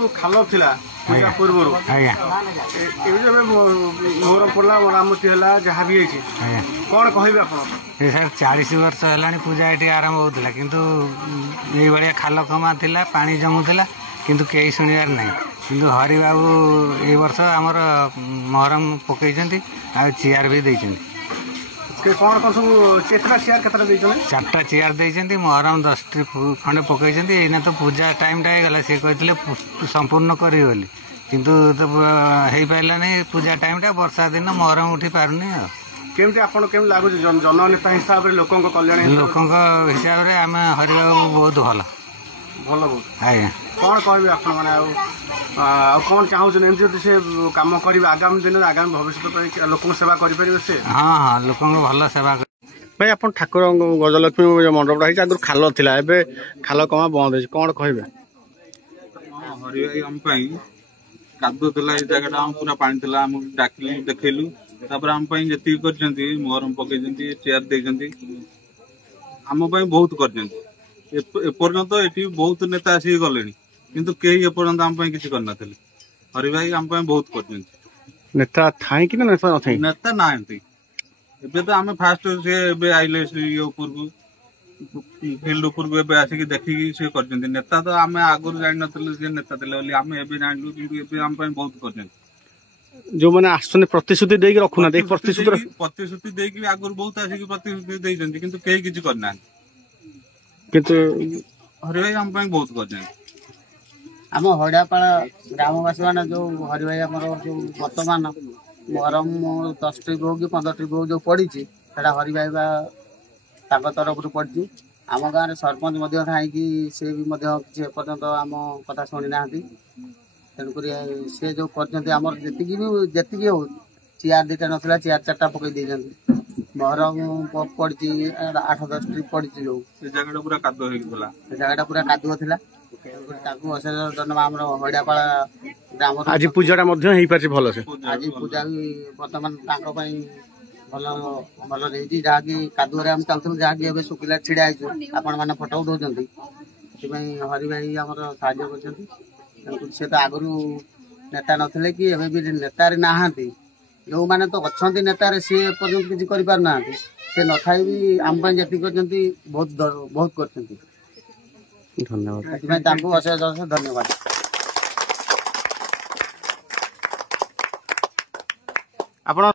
जो खाल थिला पूर्व मोहरम पड़ा मरामती है जहाँ भी कौन कहे आप 40 वर्ष है पूजा ये आरंभ होता किंतु ये खाल कमा थिला पानी जमुला किंतु कई शुणिबार ना किंतु हरि बाबू ये वर्ष आमर मोहरम पकई चेयर भी देते कौन कौन सब केतना चेयर केतना देछन 4टा चेयर देछन्ती मोहरम 10टी खंडे पकईछन्ती एना तो पूजा टाइम टा गला से कहथिले संपूर्ण करी बोली किंतु तो हेई पाइला नै पूजा टाइम टा वर्षा दिन मोहरम उठी पारुनी केमती आपण केम लागु जननेता हिसाब रे लोकन को कल्याण हिसाब रे आमे हरि बाबू बहुत भलो भलो बहुत आया कौन कहबे आपण माने आ कौन चाहू एमती जब से कम कर आगामी दिन आगामी भविष्य लोक सेवा करें से हाँ हाँ लोक भल सेवा भाई आप ठाकुर गजलक्ष्मी मंडपटा है आगुरी खाल थिला एबे खाल कमा बंद है कौन कहबे हरि भाई हम कादो थिला ए जगह हम पूरा पानी थिला हम डाकिलु देखैलु तापर हम जति करछन्ती मोहरम पकैछन्ती चेयर दैछन्ती हम बहुत करछन्ती एपर्यंत एटी बहुत नेता आसी गलेनी किंतु कई एपर्यंत आम किसी करना हरि भाई आम बहुत कर नेता थाई कि नेता न नेता ना एबे तो आम फास्ट से आइले फील्ड उपरको आसिक देखिकी से कर नेता तो आम आगुरी जान नेता थे आम एबे जानलु कि आम बहुत कर जो मैंने आसने प्रतिश्रुति देकी रखुना प्रतिश्रुति देकी आगुरी बहुत आसिक प्रतिश्रुति देइछन्ती किंतु कई किछि करना किंतु हरि भाई आम बहुत कर आम हड़ियापाड़ ग्रामवासी मैंने जो हरि भाई आम जो बर्तमान मोहरम 10 ट्रिप हो कि 15 ट्रिप हो जो पड़ी हरि भाई तरफ पड़ी आम गाँव सरपंच थी सी भी किसी एपर्यंत आम कथा शुणी ना तेणुक सी जो करमर जी हो चेयर 2टा नाला चेयर 4टा पकई मोहरम पड़ी 8-10 ट्रिप पड़ी जो जगह पूरा कादुआ था हड़ियापाड़ ग्राम आज पूजाटा भल से आज पूजा भी बर्तमान भल भल रही जहाँकि कादुआ चलते जहाँकि शुखिला छिड़ा आपण मैंने फटो उठाऊँ हरि भाई आम साहय कर सी तो आगु नेता नथिले कि एबे भी नेतार नहांती जो मैंने तो अच्छा नेतार सी पर्यंत किसी करना से न थाई भी आम जी बहुत बहुत कर धन्यवाद अशेष अशेष धन्यवाद। आपण